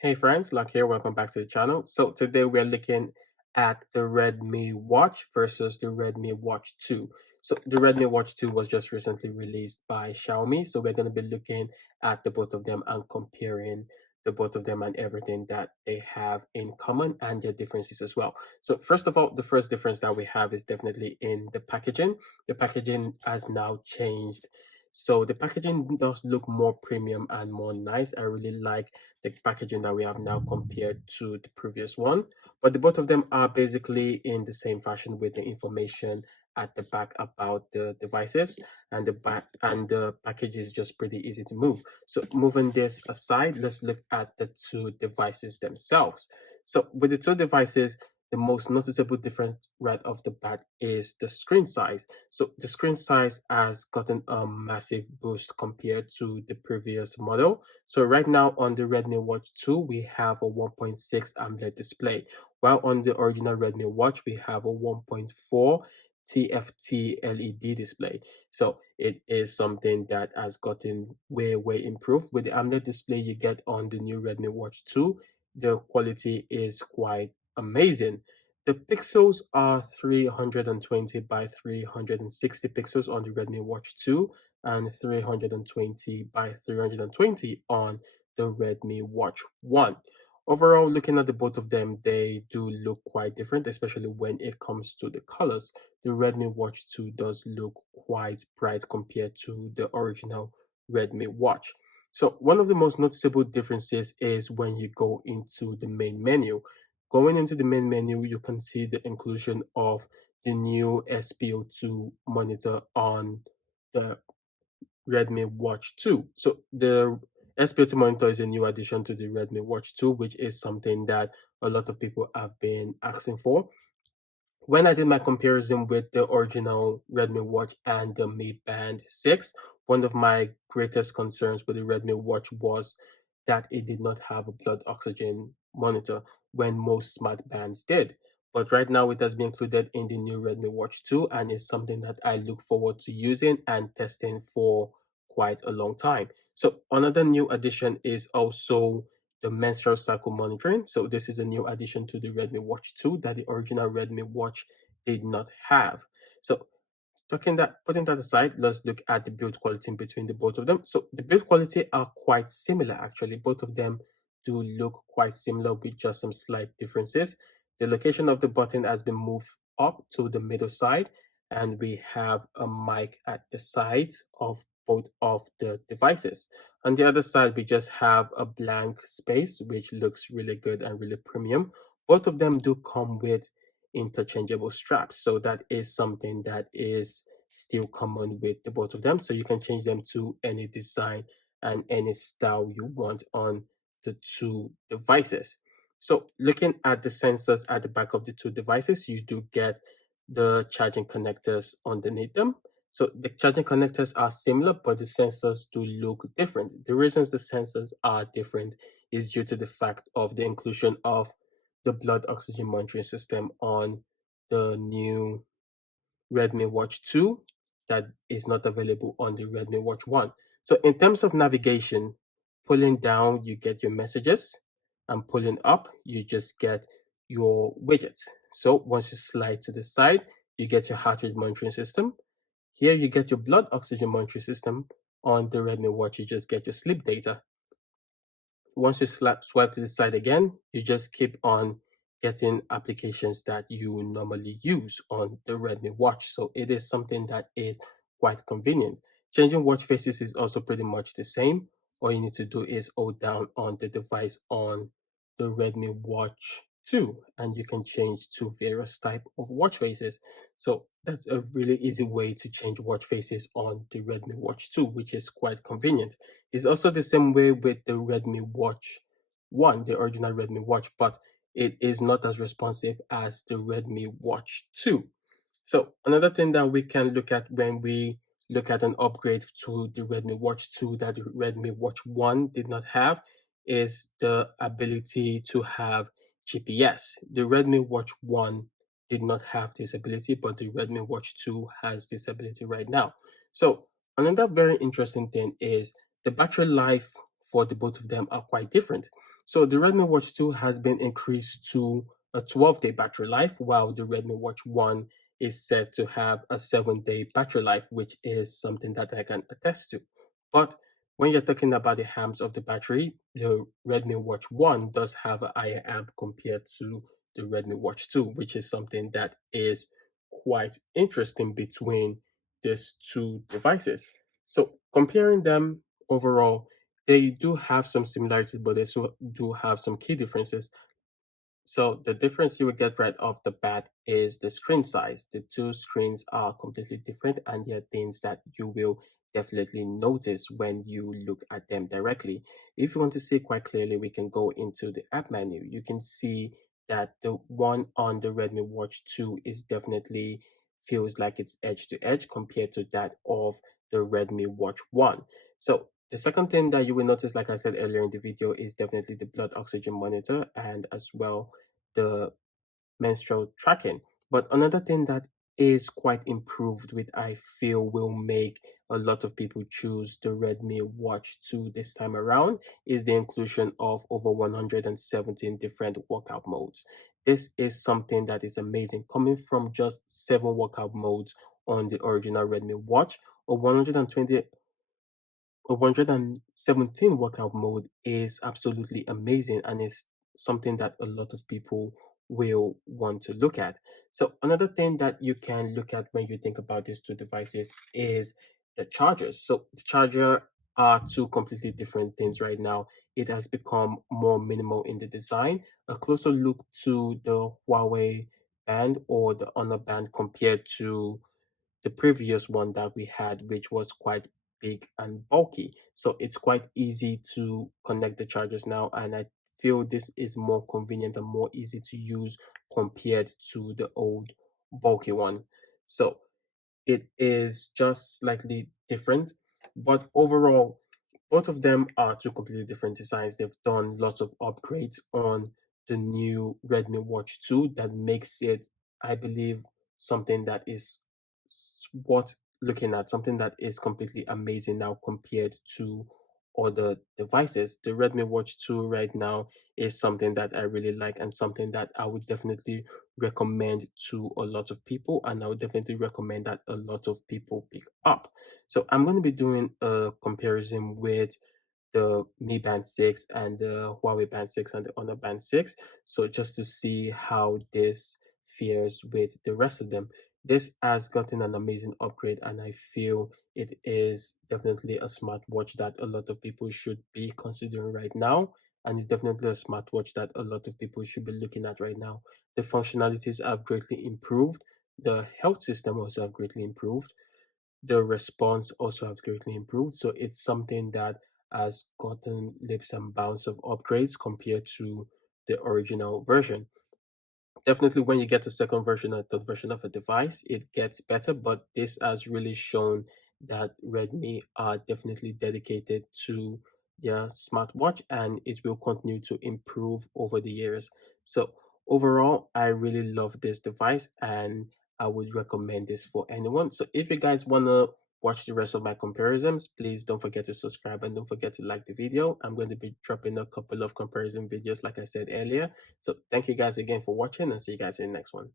Hey friends, Luck here. Welcome back to the channel. So today we're looking at the Redmi Watch versus the Redmi Watch 2. So the Redmi Watch 2 was just recently released by Xiaomi. So we're going to be looking at the both of them and comparing the both of them and everything that they have in common and their differences as well. So first of all, the first difference that we have is definitely in the packaging. The packaging has now changed. So the packaging does look more premium and more nice. I really like the packaging that we have now compared to the previous one. But the both of them are basically in the same fashion with the information at the back about the devices, and the package is just pretty easy to move. So moving this aside, let's look at the two devices themselves. So with the two devices, the most noticeable difference right off the bat is the screen size. So the screen size has gotten a massive boost compared to the previous model. So right now on the Redmi Watch 2, we have a 1.6 AMOLED display, while on the original Redmi Watch, we have a 1.4 TFT LED display. So it is something that has gotten way improved. With the AMOLED display you get on the new Redmi Watch 2, the quality is quite amazing. The pixels are 320 by 360 pixels on the Redmi Watch 2 and 320 by 320 on the Redmi Watch 1. Overall, looking at the both of them, they do look quite different, especially when it comes to the colors. The Redmi Watch 2 does look quite bright compared to the original Redmi Watch. So one of the most noticeable differences is when you go into the main menu. Going into the main menu, you can see the inclusion of the new SPO2 monitor on the Redmi Watch 2. So the SPO2 monitor is a new addition to the Redmi Watch 2, which is something that a lot of people have been asking for. When I did my comparison with the original Redmi Watch and the Mi Band 6, one of my greatest concerns with the Redmi Watch was that it did not have a blood oxygen monitor when most smart bands did. But right now it has been included in the new Redmi Watch 2 and is something that I look forward to using and testing for quite a long time. So another new addition is also the menstrual cycle monitoring. So this is a new addition to the Redmi Watch 2 that the original Redmi Watch did not have. So putting that aside, let's look at the build quality between the both of them. So the build quality are quite similar actually. Both of them do look quite similar with just some slight differences. The location of the button has been moved up to the middle side, and we have a mic at the sides of both of the devices. On the other side, we just have a blank space, which looks really good and really premium. Both of them do come with interchangeable straps, so that is something that is still common with the both of them. So you can change them to any design and any style you want on the two devices. So looking at the sensors at the back of the two devices, you do get the charging connectors underneath them. So the charging connectors are similar, but the sensors do look different. The reasons the sensors are different is due to the fact of the inclusion of the blood oxygen monitoring system on the new Redmi Watch 2 that is not available on the Redmi Watch 1. So in terms of navigation, pulling down, you get your messages, and pulling up, you just get your widgets. So once you slide to the side, you get your heart rate monitoring system. Here you get your blood oxygen monitoring system. On the Redmi Watch, you just get your sleep data. Once you swipe to the side again, you just keep on getting applications that you normally use on the Redmi Watch. So it is something that is quite convenient. Changing watch faces is also pretty much the same. All you need to do is hold down on the device on the Redmi Watch 2, and you can change to various type of watch faces. So that's a really easy way to change watch faces on the Redmi Watch 2, which is quite convenient. It's also the same way with the Redmi Watch 1, the original Redmi Watch, but it is not as responsive as the Redmi Watch 2. So another thing that we can look at when we look at an upgrade to the Redmi Watch 2 that the Redmi Watch 1 did not have is the ability to have GPS. The Redmi Watch 1 did not have this ability, but the Redmi Watch 2 has this ability right now. So another very interesting thing is the battery life for the both of them are quite different. So the Redmi Watch 2 has been increased to a 12-day battery life, while the Redmi Watch 1 is said to have a 7-day battery life, which is something that I can attest to. But when you're talking about the amps of the battery, the Redmi Watch 1 does have a higher amp compared to the Redmi Watch 2, which is something that is quite interesting between these two devices. So comparing them overall, they do have some similarities, but they also do have some key differences. So the difference you will get right off the bat is the screen size. The two screens are completely different, and there are things that you will definitely notice when you look at them directly. If you want to see quite clearly, we can go into the app menu. You can see that the one on the Redmi Watch 2 is definitely feels like it's edge to edge compared to that of the Redmi Watch 1. So the second thing that you will notice, like I said earlier in the video, is definitely the blood oxygen monitor and as well the menstrual tracking. But another thing that is quite improved, which I feel will make a lot of people choose the Redmi Watch 2 this time around, is the inclusion of over 117 different workout modes. This is something that is amazing, coming from just 7 workout modes on the original Redmi Watch, or 117 workout mode is absolutely amazing, and is something that a lot of people will want to look at. So another thing that you can look at when you think about these two devices is the chargers. So the charger are two completely different things right now. It has become more minimal in the design. A closer look to the Huawei band or the Honor band compared to the previous one that we had, which was quite big and bulky. So it's quite easy to connect the chargers now, and I feel this is more convenient and more easy to use compared to the old bulky one. So it is just slightly different, but overall, both of them are two completely different designs. They've done lots of upgrades on the new Redmi Watch 2 that makes it, I believe, something that is worth looking at, something that is completely amazing now compared to other devices. The Redmi Watch 2 right now is something that I really like, and something that I would definitely recommend to a lot of people, and I would definitely recommend that a lot of people pick up. So I'm going to be doing a comparison with the Mi Band 6 and the Huawei Band 6 and the Honor Band 6. So just to see how this fares with the rest of them. This has gotten an amazing upgrade, and I feel it is definitely a smartwatch that a lot of people should be considering right now. And it's definitely a smartwatch that a lot of people should be looking at right now. The functionalities have greatly improved. The health system also have greatly improved. The response also has greatly improved. So it's something that has gotten leaps and bounds of upgrades compared to the original version. Definitely, when you get a second version or third version of a device, it gets better, but this has really shown that Redmi are definitely dedicated to their smartwatch, and it will continue to improve over the years. So overall, I really love this device, and I would recommend this for anyone. So if you guys want to watch the rest of my comparisons, please don't forget to subscribe and don't forget to like the video. I'm going to be dropping a couple of comparison videos like I said earlier. So thank you guys again for watching, and see you guys in the next one.